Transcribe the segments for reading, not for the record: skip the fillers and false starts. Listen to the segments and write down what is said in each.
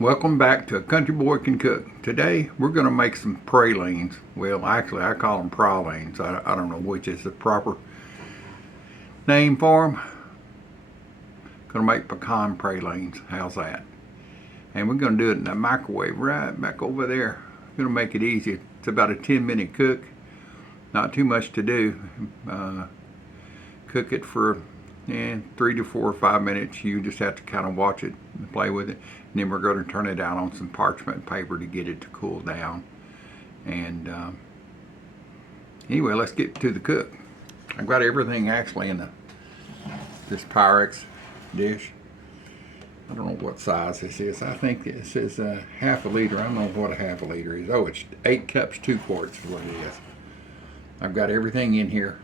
Welcome back to A Country Boy Can Cook. Today we're going to make some pralines. Well, actually I call them pralines. I don't know which is the proper name for them. Going to make pecan pralines. How's that? And we're going to do it in the microwave right back over there. Going to make it easy. It's about a 10-minute cook. Not too much to do. Cook it for 3 to 4 or 5 minutes. You just have to kind of watch it and play with it. And then we're going to turn it out on some parchment paper to get it to cool down. And anyway, let's get to the cook. I've got everything actually in this Pyrex dish. I don't know what size this is. I think this is half a liter. I don't know what a half a liter is. Oh, it's 8 cups, 2 quarts is what it is. I've got everything in here.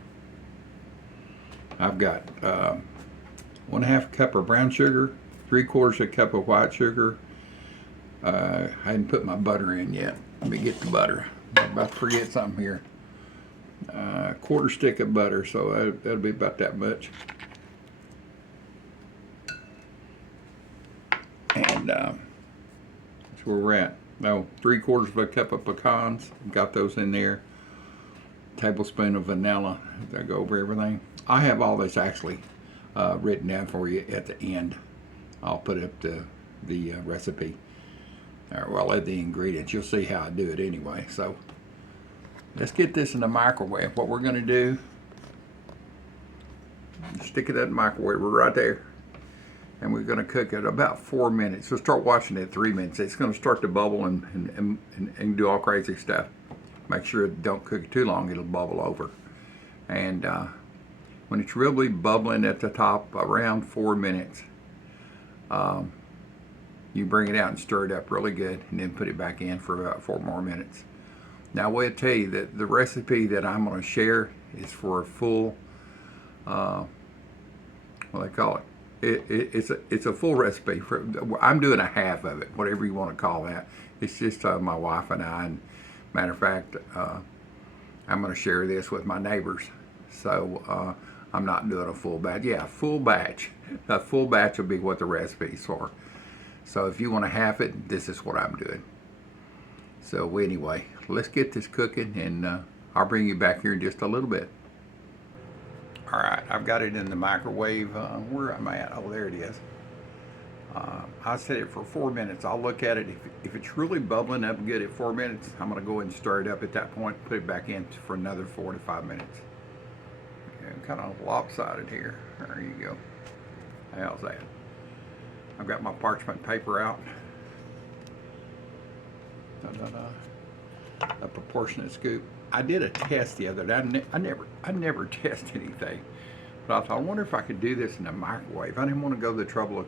I've got 1/2 cup of brown sugar, 3/4 cup of white sugar. I hadn't put my butter in yet. Let me get the butter. I'm about to forget something here. 1/4 stick of butter, so that'll be about that much. And that's where we're at. Now, 3/4 cup of pecans. Got those in there. Tablespoon of vanilla. That go over everything. I have all this actually written down for you at the end. I'll put up the recipe. Well, the ingredients. You'll see how I do it anyway. So let's get this in the microwave. What we're going to do, stick it in the microwave. We're right there. And we're going to cook it about 4 minutes. We'll start watching it at 3 minutes. It's going to start to bubble and do all crazy stuff. Make sure it don't cook it too long. It'll bubble over. And when it's really bubbling at the top, around 4 minutes, you bring it out and stir it up really good, and then put it back in for about 4 more minutes. Now, I will tell you that the recipe that I'm going to share is for a full, what do they call it? It's a full recipe. I'm doing a half of it, whatever you want to call that. It's just my wife and I. And matter of fact, I'm going to share this with my neighbors. So I'm not doing a full batch. Yeah, full batch. A full batch will be what the recipe's for. So if you want to half it, this is what I'm doing. So anyway, let's get this cooking, and I'll bring you back here in just a little bit. All right, I've got it in the microwave. Where am I at? Oh, there it is. I set it for 4 minutes. I'll look at it. If it's really bubbling up good at 4 minutes, I'm going to go ahead and stir it up at that point, put it back in for another 4 to 5 minutes. And kind of lopsided here. There you go. How's that? I've got my parchment paper out. A proportionate scoop. I did a test the other day. I never test anything, but I thought, I wonder if I could do this in the microwave. I didn't want to go to the trouble of,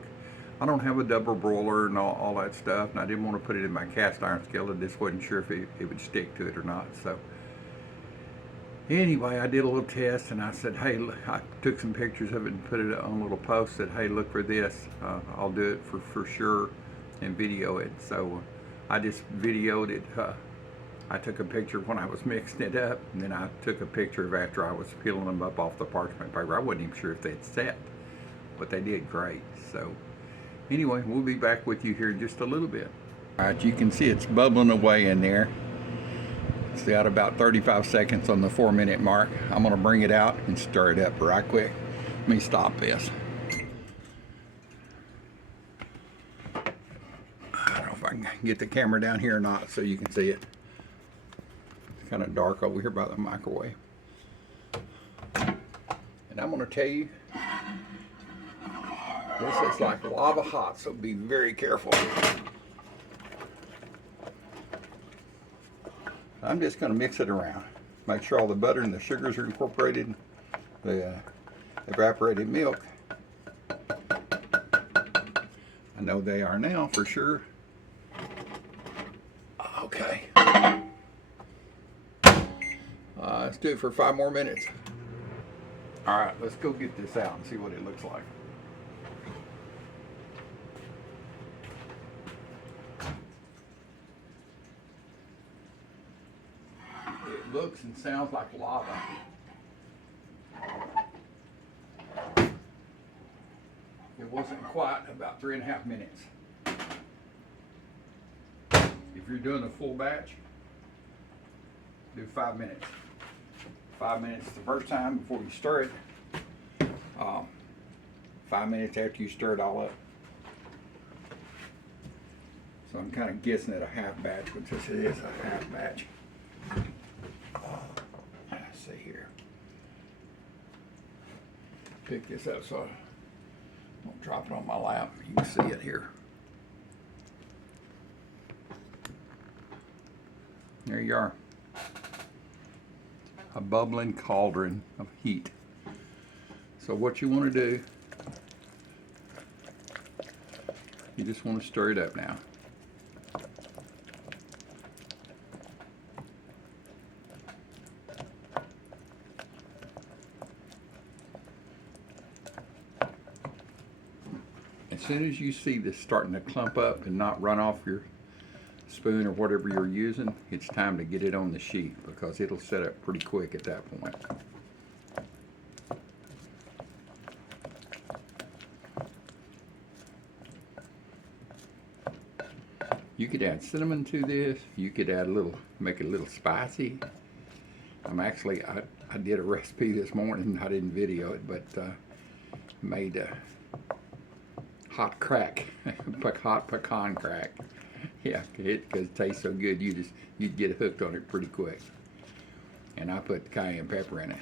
I don't have a double broiler and all that stuff, and I didn't want to put it in my cast iron skillet. Just wasn't sure if it would stick to it or not. So anyway, I did a little test, and I said, hey, I took some pictures of it and put it on a little post. Said, hey, look for this. I'll do it for sure, and video it. So I just videoed it. I took a picture when I was mixing it up, and then I took a picture of after I was peeling them up off the parchment paper. I wasn't even sure if they'd set, but they did great. So anyway, we'll be back with you here in just a little bit. All right, you can see it's bubbling away in there. It's got about 35 seconds on the 4 minute mark. I'm gonna bring it out and stir it up right quick. Let me stop this. I don't know if I can get the camera down here or not so you can see it. Kind of dark over here by the microwave. And I'm going to tell you, this is like lava hot, so be very careful. I'm just going to mix it around. Make sure all the butter and the sugars are incorporated, the evaporated milk. I know they are now for sure. Okay. Let's do it for 5 more minutes. All right, let's go get this out and see what it looks like. It looks and sounds like lava. It wasn't quite about 3.5 minutes. you're doing a full batch, do 5 minutes. 5 minutes the first time before you stir it. 5 minutes after you stir it all up. So I'm kind of guessing at a half batch, but this is a half batch. Let's see here. Pick this up so I won't drop it on my lap. You can see it here. There you are. A bubbling cauldron of heat. So what you want to do, you just want to stir it up now. As soon as you see this starting to clump up and not run off your spoon or whatever you're using, it's time to get it on the sheet because it'll set up pretty quick at that point. You could add cinnamon to this. You could add make it a little spicy. I did a recipe this morning. I didn't video it, but made a hot crack, hot pecan crack. Yeah, because it tastes so good, you'd get hooked on it pretty quick. And I put cayenne pepper in it.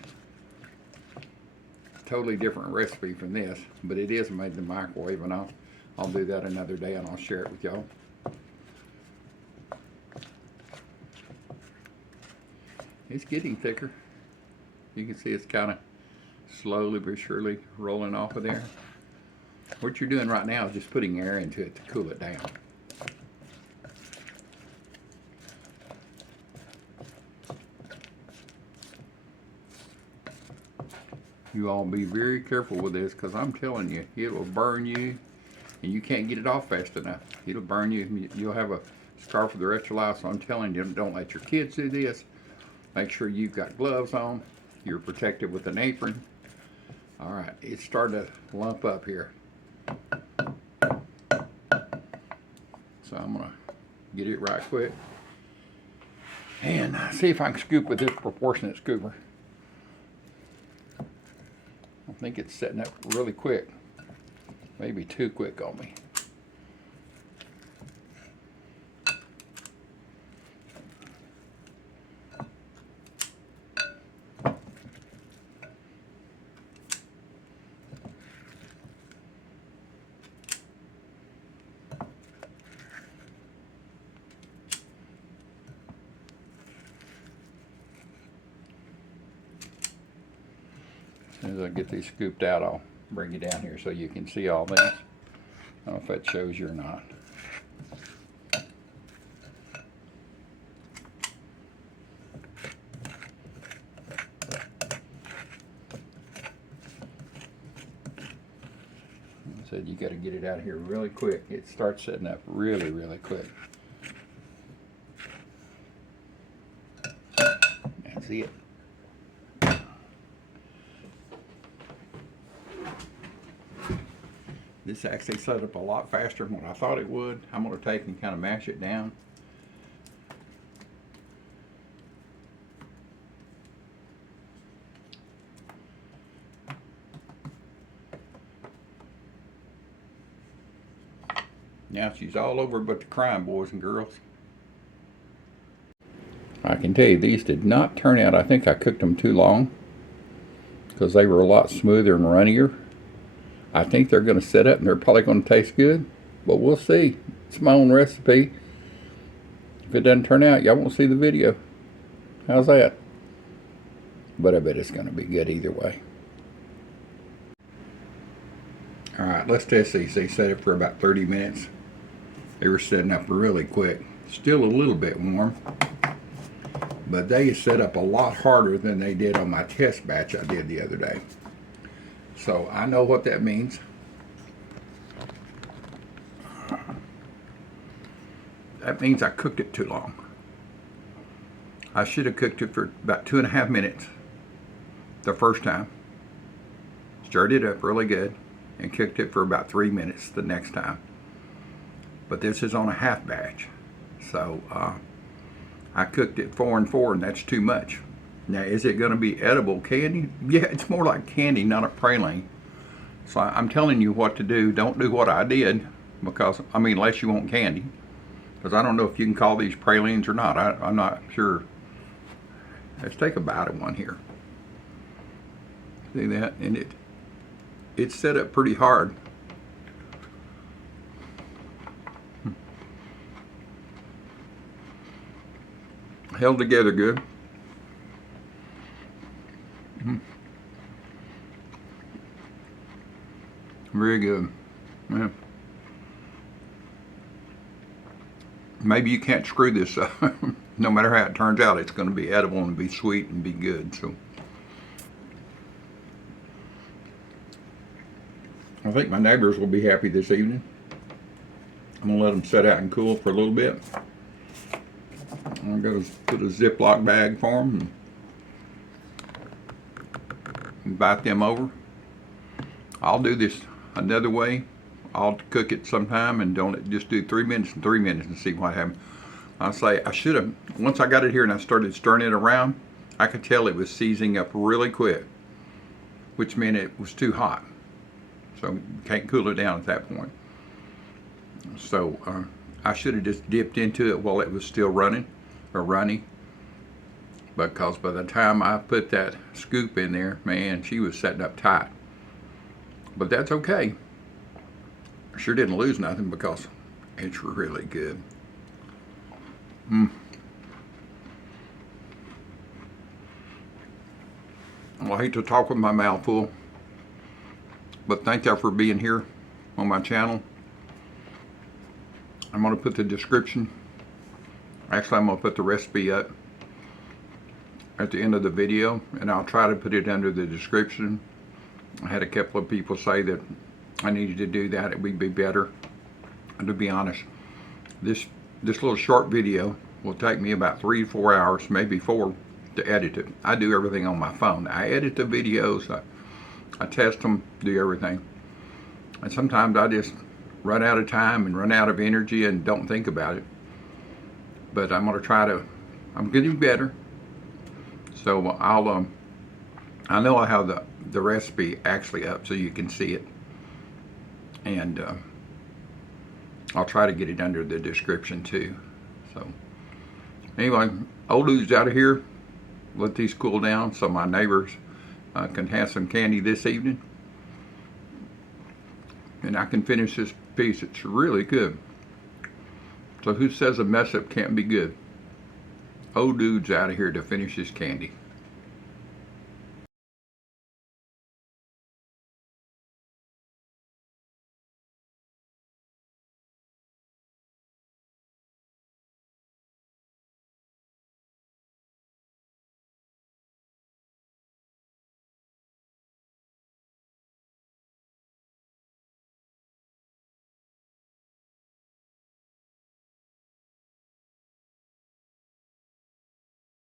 Totally different recipe from this, but it is made in the microwave, and I'll do that another day, and I'll share it with y'all. It's getting thicker. You can see it's kind of slowly but surely rolling off of there. What you're doing right now is just putting air into it to cool it down. You all be very careful with this because I'm telling you, it will burn you and you can't get it off fast enough. It'll burn you. You'll have a scar for the rest of your life. So I'm telling you, don't let your kids do this. Make sure you've got gloves on. You're protected with an apron. All right, it's starting to lump up here. So I'm gonna get it right quick and see if I can scoop with this proportionate scooper. I think it's setting up really quick. Maybe too quick on me. As soon as I get these scooped out, I'll bring you down here so you can see all this. I don't know if that shows you or not. I said you got to get it out of here really quick. It starts setting up really, really quick. That's it. This actually set up a lot faster than what I thought it would. I'm going to take and kind of mash it down. Now she's all over but the crime, boys and girls. I can tell you these did not turn out. I think I cooked them too long because they were a lot smoother and runnier. I think they're going to set up and they're probably going to taste good, but we'll see. It's my own recipe. If it doesn't turn out, y'all won't see the video. How's that? But I bet it's going to be good either way. All right, let's test these. They set up for about 30 minutes. They were setting up really quick. Still a little bit warm, but they set up a lot harder than they did on my test batch I did the other day. So I know what that means. That means I cooked it too long. I should have cooked it for about 2.5 minutes the first time. Stirred it up really good and cooked it for about 3 minutes the next time. But this is on a half batch. So I cooked it 4 and 4, and that's too much. Now, is it going to be edible candy? Yeah, it's more like candy, not a praline. So I'm telling you what to do. Don't do what I did, because, I mean, unless you want candy. Because I don't know if you can call these pralines or not. I'm not sure. Let's take a bite of one here. See that? And it's set up pretty hard. Held together good. Very good. Yeah. Maybe you can't screw this up. No matter how it turns out, it's going to be edible and be sweet and be good. So I think my neighbors will be happy this evening. I'm going to let them set out and cool for a little bit. I'm going to put a Ziploc bag for them and invite them over. I'll do this another way. I'll cook it sometime and don't just do 3 minutes and 3 minutes and see what happens. I say I should have, once I got it here and I started stirring it around, I could tell it was seizing up really quick, which meant it was too hot. So you can't cool it down at that point. So I should have just dipped into it while it was still running or runny, because by the time I put that scoop in there, man, she was setting up tight. But that's okay. I sure didn't lose nothing because it's really good. Well, I hate to talk with my mouth full, but thank y'all for being here on my channel. I'm going to put the description. Actually, I'm going to put the recipe up at the end of the video, and I'll try to put it under the description. I had a couple of people say that I needed to do that. It would be better. And to be honest, this little short video will take me about 3 to 4 hours, maybe 4, to edit it. I do everything on my phone. I edit the videos. I test them, do everything. And sometimes I just run out of time and run out of energy and don't think about it. But I'm going to try to, I'm getting better. So I know I have the recipe actually up so you can see it. And I'll try to get it under the description too. So anyway, old dude's out of here. Let these cool down so my neighbors can have some candy this evening. And I can finish this piece. It's really good. So who says a mess up can't be good? Old dude's out of here to finish his candy.